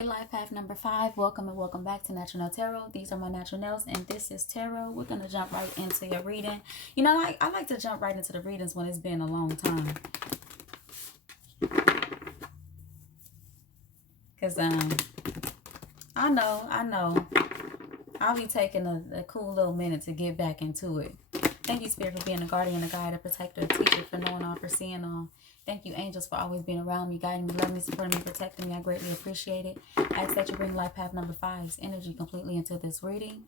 Life path number 5. Welcome and welcome back to Natural Nail Tarot. These are my natural nails and this is tarot. We're going to jump right into your reading. You know, I like to jump right into the readings when it's been a long time. Because I know. I'll be taking a cool little minute to get back into it. Thank you, Spirit, for being a guardian, a guide, a protector, a teacher, for knowing all, for seeing all. Thank you, angels, for always being around me, guiding me, loving me, supporting me, protecting me. I greatly appreciate it. I ask that you bring life path number 5's energy completely into this reading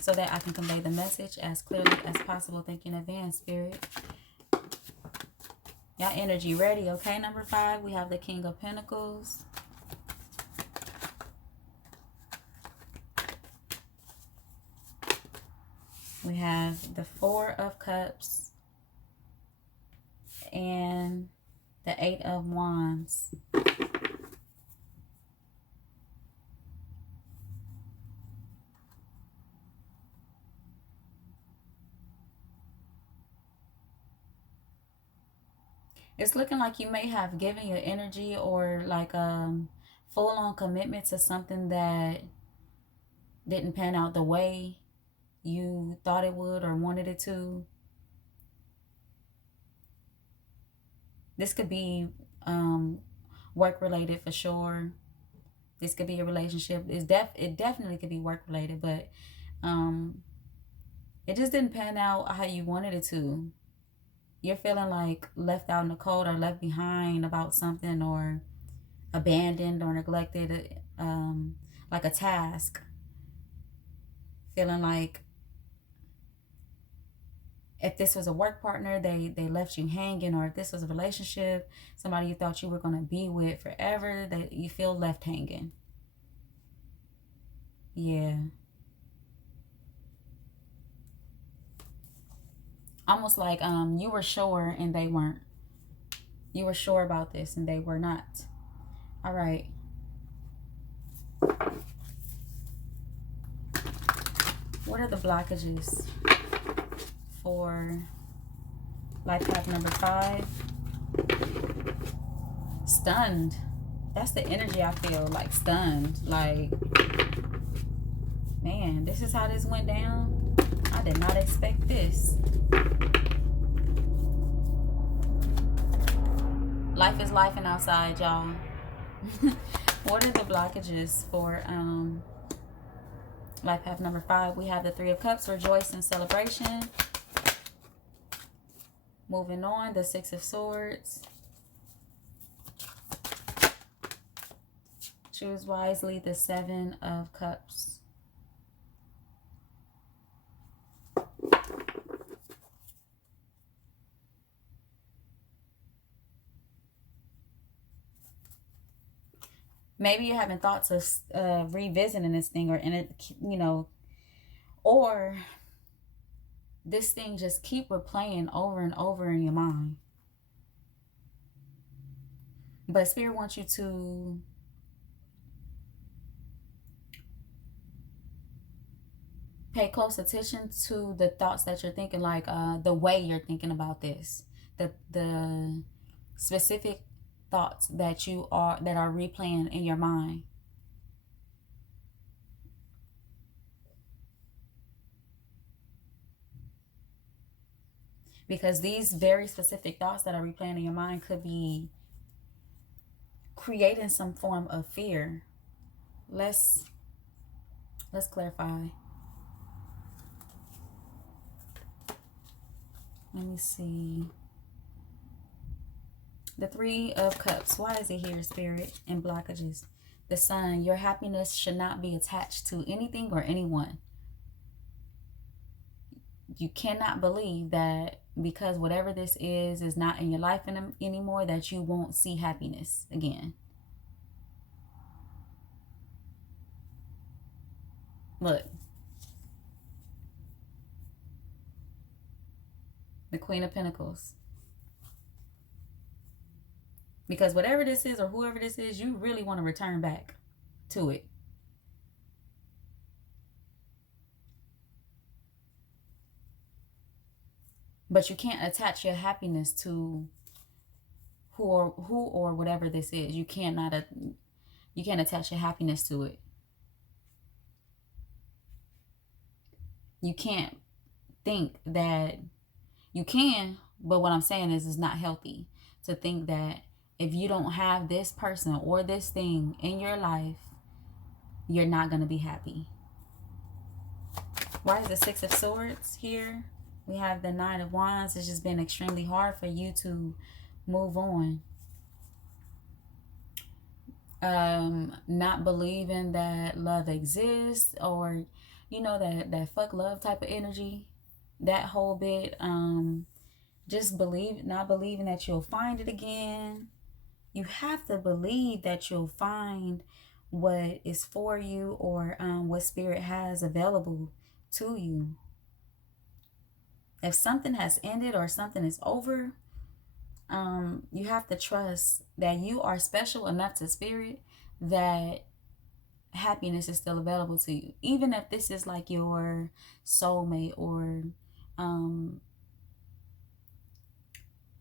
so that I can convey the message as clearly as possible. Thank you in advance, Spirit. Y'all energy ready, okay? Number 5, we have the King of Pentacles. We have the 4 of Cups and the 8 of Wands. It's looking like you may have given your energy or like full-on commitment to something that didn't pan out the way you thought it would or wanted it to. This could be work related for sure. This could be a relationship. It definitely could be work related, but it just didn't pan out how you wanted it to. You're feeling like left out in the cold or left behind about something, or abandoned or neglected, like a task. Feeling like if this was a work partner, they left you hanging, or if this was a relationship, somebody you thought you were going to be with forever, that you feel left hanging. Yeah. Almost like you were sure and they weren't. You were sure about this and they were not. All right. What are the blockages for life path number 5? Stunned. That's the energy I feel, like stunned. Like, man, this is how this went down. I did not expect this. Life is life and outside, y'all. What are the blockages for life path number 5? We have the 3 of Cups, rejoice and celebration. Moving on, the 6 of Swords. Choose wisely, the 7 of Cups. Maybe you're having thoughts of revisiting this thing, or in it, you know, or this thing just keep replaying over and over in your mind. But Spirit wants you to pay close attention to the thoughts that you're thinking, like the way you're thinking about this, the specific thoughts that are replaying in your mind. Because these very specific thoughts that are replaying in your mind could be creating some form of fear. Let's clarify. Let me see. The 3 of Cups. Why is it here, Spirit? And blockages. The Sun. Your happiness should not be attached to anything or anyone. You cannot believe that because whatever this is not in your life anymore, that you won't see happiness again. Look. The Queen of Pentacles. Because whatever this is or whoever this is, you really want to return back to it. But you can't attach your happiness to who or whatever this is. You cannot You can't attach your happiness to it. You can't think that you can, but what I'm saying is it's not healthy to think that if you don't have this person or this thing in your life, you're not going to be happy. Why is the Six of Swords here? We have the Nine of Wands. It's just been extremely hard for you to move on. Not believing that love exists, or you know, that fuck love type of energy, that whole bit. Just not believing that you'll find it again. You have to believe that you'll find what is for you, or what spirit has available to you. If something has ended or something is over, you have to trust that you are special enough to spirit that happiness is still available to you. Even if this is like your soulmate, or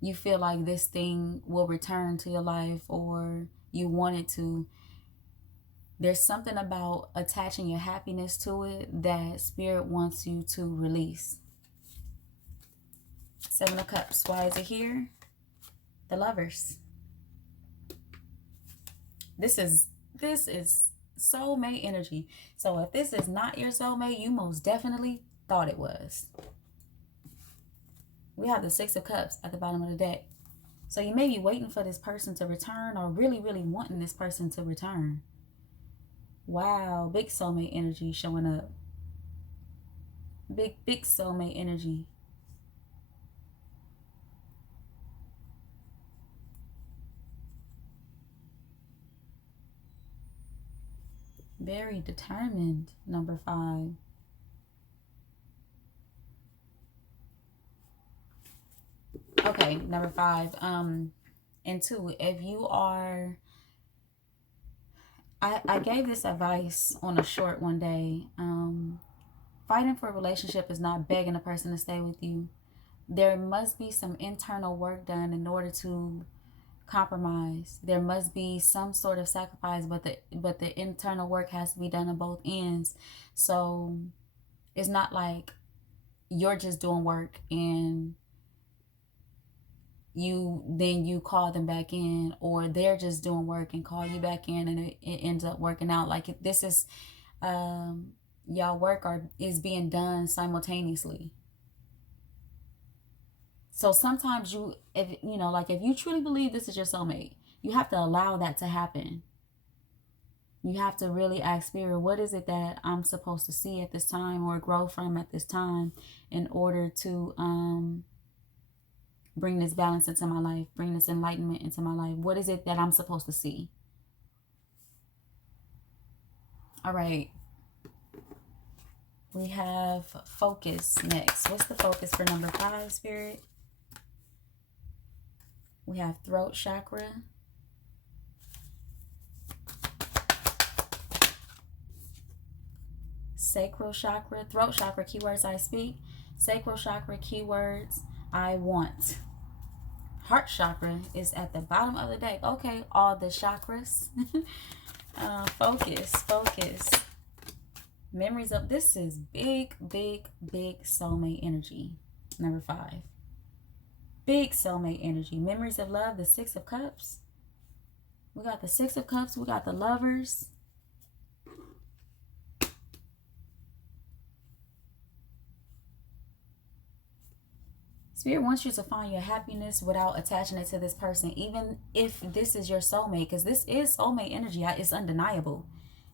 you feel like this thing will return to your life, or you want it to, there's something about attaching your happiness to it that spirit wants you to release. Seven of Cups. Why is it here? The Lovers. This is soulmate energy. So if this is not your soulmate, you most definitely thought it was. We have the Six of Cups at the bottom of the deck. So you may be waiting for this person to return, or really, really wanting this person to return. Wow, big soulmate energy showing up. Big soulmate energy. Very determined, number 5. Okay, number 5. And 2, if you are, I gave this advice on a short one day. Fighting for a relationship is not begging a person to stay with you. There must be some internal work done in order to compromise. There must be some sort of sacrifice, but the internal work has to be done on both ends. So it's not like you're just doing work and you call them back in, or they're just doing work and call you back in, and it ends up working out. Like this is y'all work is being done simultaneously. So sometimes if you truly believe this is your soulmate, you have to allow that to happen. You have to really ask spirit, what is it that I'm supposed to see at this time, or grow from at this time, in order to bring this balance into my life, bring this enlightenment into my life? What is it that I'm supposed to see? All right. We have focus next. What's the focus for number 5, spirit? We have throat chakra. Sacral chakra. Throat chakra, keywords I speak. Sacral chakra, keywords I want. Heart chakra is at the bottom of the deck. Okay, all the chakras. Focus. Memories of, this is big soulmate energy. Number 5. Big soulmate energy. Memories of love, the Six of Cups. We got the Six of Cups. We got the Lovers. Spirit wants you to find your happiness without attaching it to this person, even if this is your soulmate, because this is soulmate energy. It's undeniable.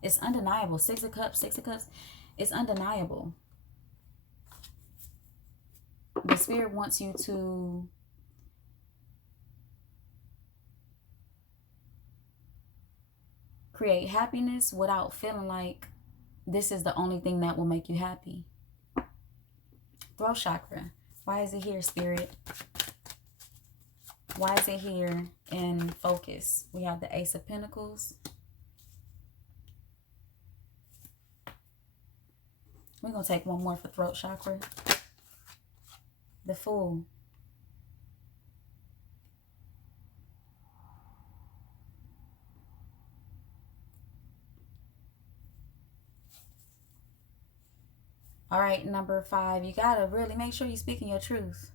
It's undeniable. Six of Cups. It's undeniable. The spirit wants you to create happiness without feeling like this is the only thing that will make you happy. Throat chakra. Why is it here, spirit? Why is it here in focus? We have the Ace of Pentacles. We're going to take one more for throat chakra. The Fool. All right, number 5, you gotta really make sure you're speaking your truth.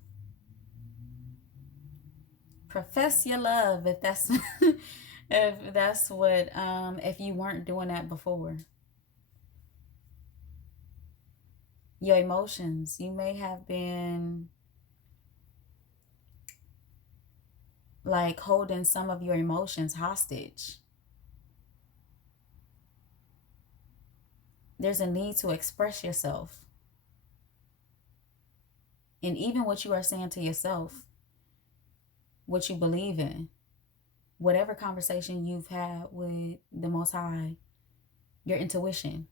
Profess your love if that's if that's what if you weren't doing that before. Your emotions, you may have been like holding some of your emotions hostage. There's a need to express yourself. And even what you are saying to yourself, what you believe in, whatever conversation you've had with the Most High, your intuition.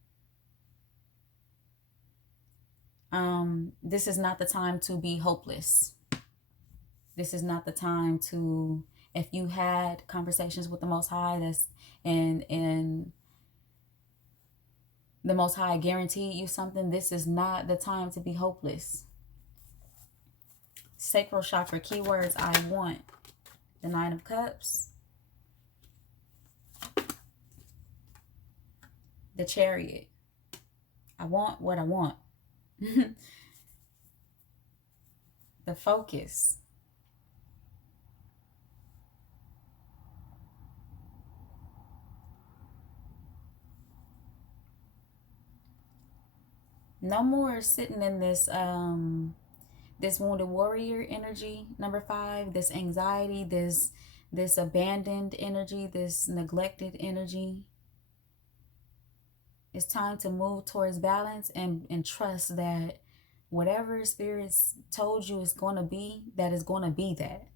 This is not the time to be hopeless. This is not the time to, if you had conversations with the Most High, and the Most High guaranteed you something, this is not the time to be hopeless. Sacral chakra keywords I want. The 9 of Cups. The Chariot. I want what I want. The Focus. No more sitting in this this wounded warrior energy, number 5, this anxiety, this abandoned energy, this neglected energy. It's time to move towards balance and trust that whatever spirits told you is going to be, that is going to be that.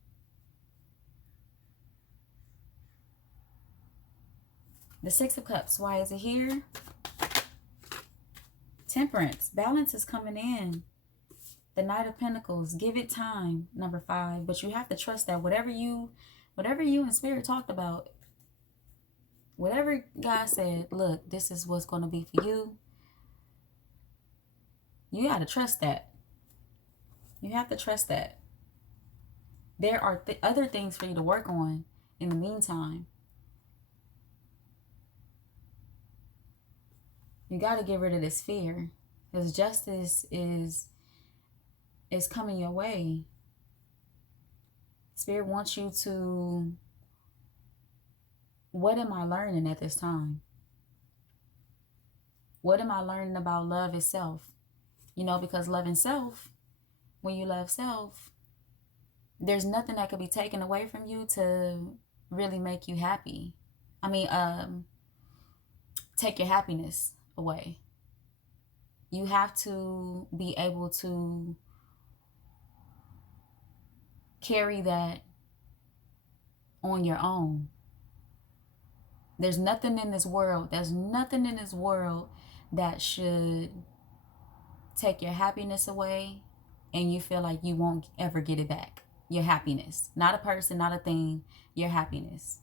The 6 of Cups, why is it here? Temperance, balance is coming in. The Knight of Pentacles, give it time, number 5. But you have to trust that whatever you and Spirit talked about, whatever God said, look, this is what's going to be for you. You got to trust that. You have to trust that. There are other things for you to work on in the meantime. You got to get rid of this fear, because justice is coming your way. Spirit wants you to, what am I learning at this time? What am I learning about love itself? You know, because loving self, when you love self, there's nothing that could be taken away from you to really make you happy. I mean, take your happiness away. You have to be able to carry that on your own. There's nothing in this world that should take your happiness away and you feel like you won't ever get it back. Your happiness. Not a person, not a thing. Your happiness.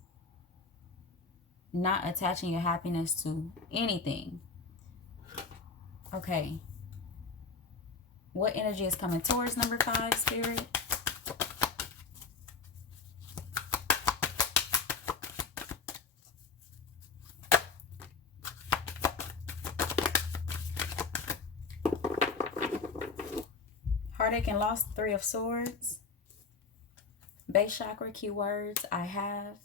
Not attaching your happiness to anything. Okay. What energy is coming towards number 5, Spirit? Heartache and loss, 3 of Swords. Base chakra, keywords I have.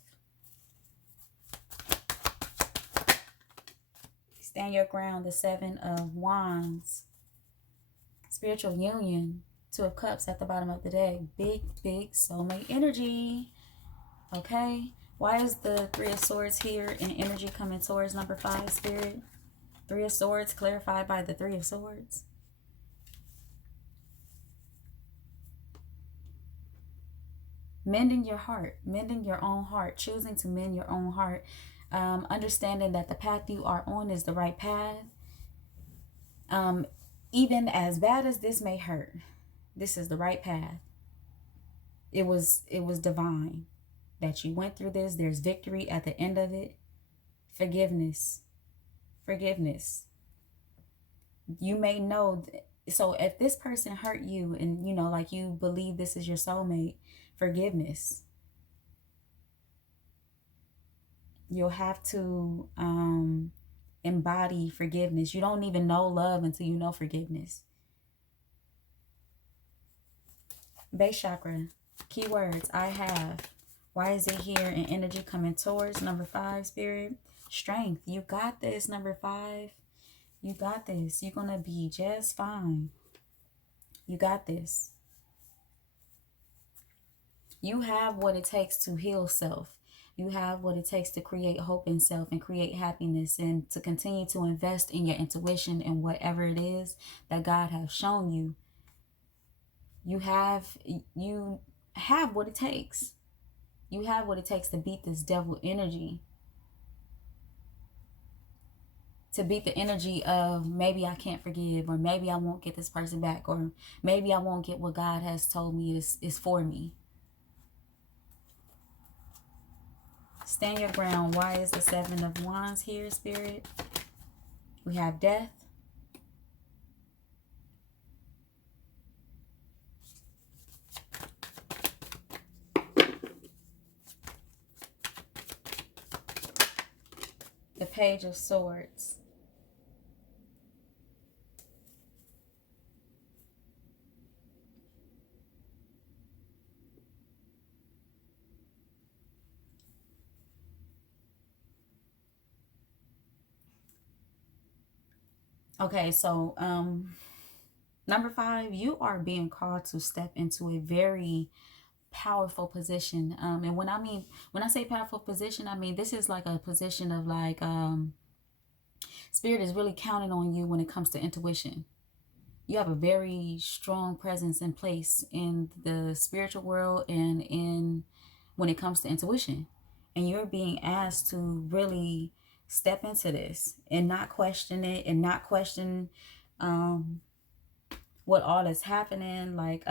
Stand your ground, the 7 of Wands. Spiritual union, 2 of Cups at the bottom of the deck. Big soulmate energy. Okay. Why is the 3 of Swords here and energy coming towards number 5, Spirit? 3 of Swords clarified by the 3 of Swords. Mending your heart, mending your own heart, choosing to mend your own heart. Understanding that the path you are on is the right path. Even as bad as this may hurt, this is the right path. It was divine that you went through this. There's victory at the end of it. Forgiveness. You may know. So if this person hurt you and, you know, like you believe this is your soulmate, forgiveness. You'll have to embody forgiveness. You don't even know love until you know forgiveness. Base chakra. Keywords. I have. Why is it here in energy coming towards? Number 5, Spirit. Strength. You got this, number 5. You got this. You're going to be just fine. You got this. You have what it takes to heal self. You have what it takes to create hope in self and create happiness, and to continue to invest in your intuition and whatever it is that God has shown you. You have what it takes. You have what it takes to beat this devil energy. To beat the energy of maybe I can't forgive, or maybe I won't get this person back, or maybe I won't get what God has told me is for me. Stand your ground. Why is the 7 of Wands here, Spirit? We have death. The Page of Swords. Okay, so number 5, you are being called to step into a very powerful position. And when I say powerful position, I mean this is like a position of like Spirit is really counting on you when it comes to intuition. You have a very strong presence in place in the spiritual world and in when it comes to intuition. And you're being asked to really step into this and not question it, and not question what all is happening. Like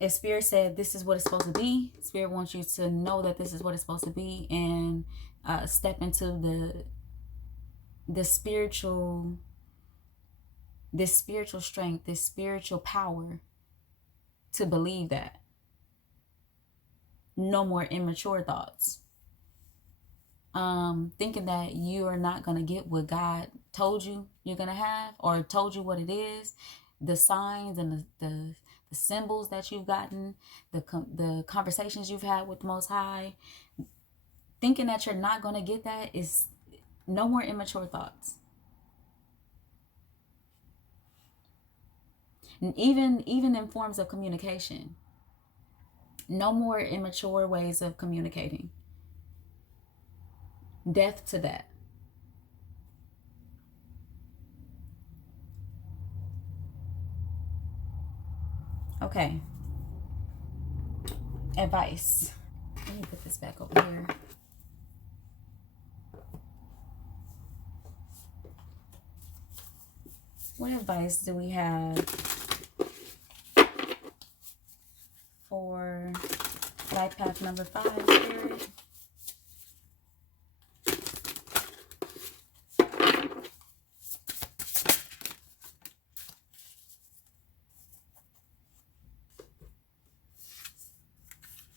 if Spirit said this is what it's supposed to be, Spirit wants you to know that this is what it's supposed to be, and step into this spiritual strength, this spiritual power to believe that. No more immature thoughts. Thinking that you are not going to get what God told you you're going to have, or told you what it is, the signs and the symbols that you've gotten, the conversations you've had with the Most High. Thinking that you're not going to get that is no more immature thoughts. And even in forms of communication, no more immature ways of communicating. Death to that. Okay. Advice. Let me put this back over here. What advice do we have for life path number 5, Spirit?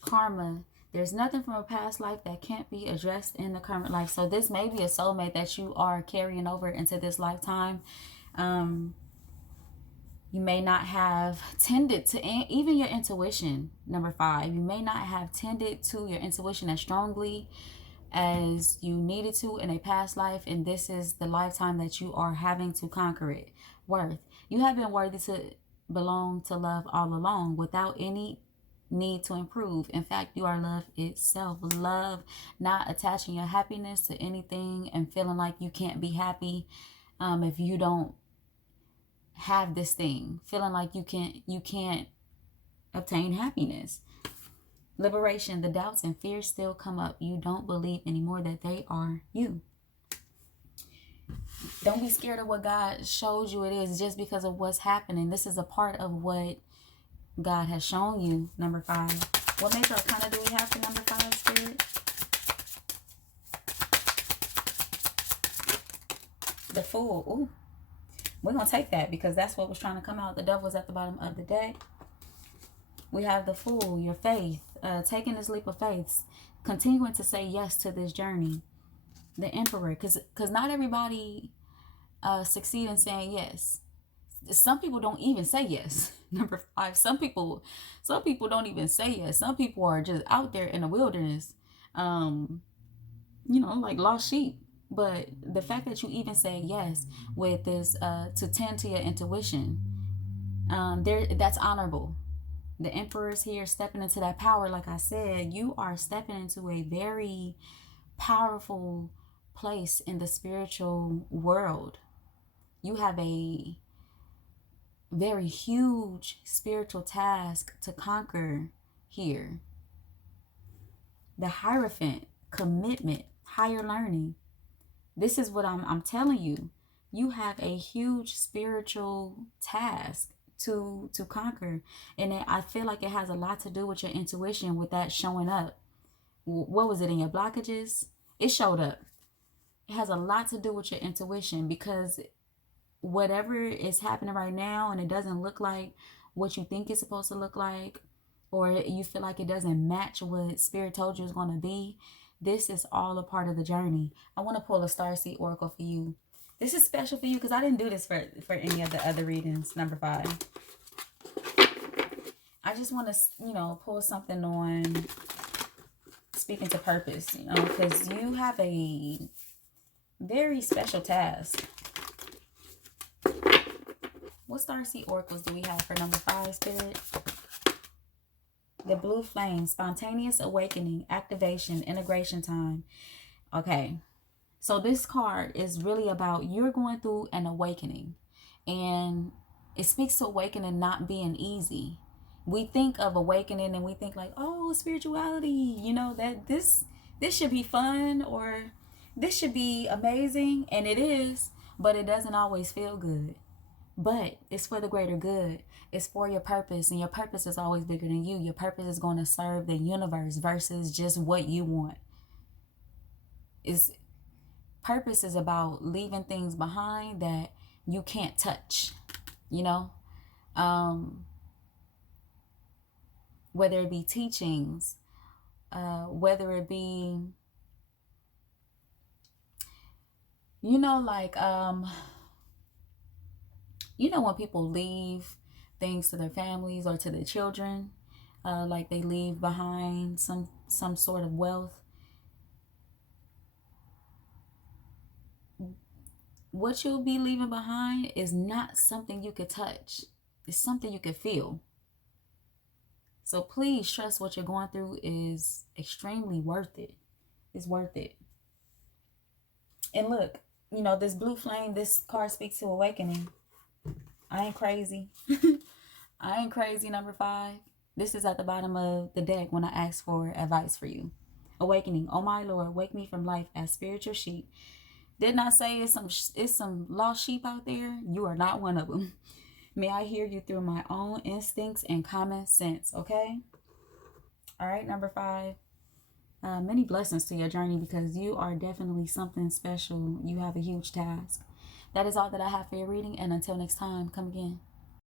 Karma. There's nothing from a past life that can't be addressed in the current life. So this may be a soulmate that you are carrying over into this lifetime. You may not have tended to even your intuition, number 5. You may not have tended to your intuition as strongly as you needed to in a past life, and this is the lifetime that you are having to conquer it. Worth. You have been worthy to belong to love all along without any need to improve. In fact, you are love itself. Love, not attaching your happiness to anything and feeling like you can't be happy if you don't have this thing, feeling like you can't obtain happiness. Liberation. The doubts and fears still come up. You don't believe anymore that they are you. Don't be scared of what God shows you it is just because of what's happening. This is a part of what God has shown you, number 5. What major arcana do we have for number 5, Spirit? The Fool. Ooh. We're going to take that because that's what was trying to come out. The Devil's at the bottom of the deck. We have the Fool, your faith. Taking this leap of faith. Continuing to say yes to this journey. The Emperor, because not everybody succeed in saying yes. Some people don't even say yes. Number 5, some people don't even say yes. Some people are just out there in the wilderness, like lost sheep. But the fact that you even say yes with this, to tend to your intuition, that's honorable. The Emperor is here stepping into that power. Like I said, you are stepping into a very powerful place in the spiritual world. You have a very huge spiritual task to conquer here. The Hierophant, commitment, higher learning. This is what I'm telling you. You have a huge spiritual task to conquer, and I feel like it has a lot to do with your intuition, with that showing up. What was it in your blockages? It showed up. It has a lot to do with your intuition, because whatever is happening right now and it doesn't look like what you think it's supposed to look like, or you feel like it doesn't match what Spirit told you is going to be, this is all a part of the journey. I want to pull a Starseed Oracle for you. This is special for you because I didn't do this for any of the other readings. Number 5. I just want to, pull something on speaking to purpose, because you have a very special task. What Starseed Oracles do we have for number 5, Spirit? The Blue Flame, spontaneous awakening, activation, integration time. Okay. So this card is really about you're going through an awakening, and it speaks to awakening not being easy. We think of awakening and we think like, oh, spirituality, that this should be fun, or this should be amazing, and it is, but it doesn't always feel good. But it's for the greater good. It's for your purpose, and your purpose is always bigger than you. Your purpose is going to serve the universe versus just what you want. Purpose is about leaving things behind that you can't touch, whether it be teachings, whether it be, when people leave things to their families or to their children, like they leave behind some sort of wealth. What you'll be leaving behind is not something you could touch. It's something you could feel. So please trust what you're going through is extremely worth it. It's worth it. And look, this blue flame, this card speaks to awakening. I ain't crazy. I ain't crazy, number 5. This is at the bottom of the deck when I ask for advice for you. Awakening. Oh my Lord, wake me from life as spiritual sheep. Didn't I say it's some lost sheep out there? You are not one of them. May I hear you through my own instincts and common sense, okay? All right, number 5. Many blessings to your journey, because you are definitely something special. You have a huge task. That is all that I have for your reading, and until next time, come again.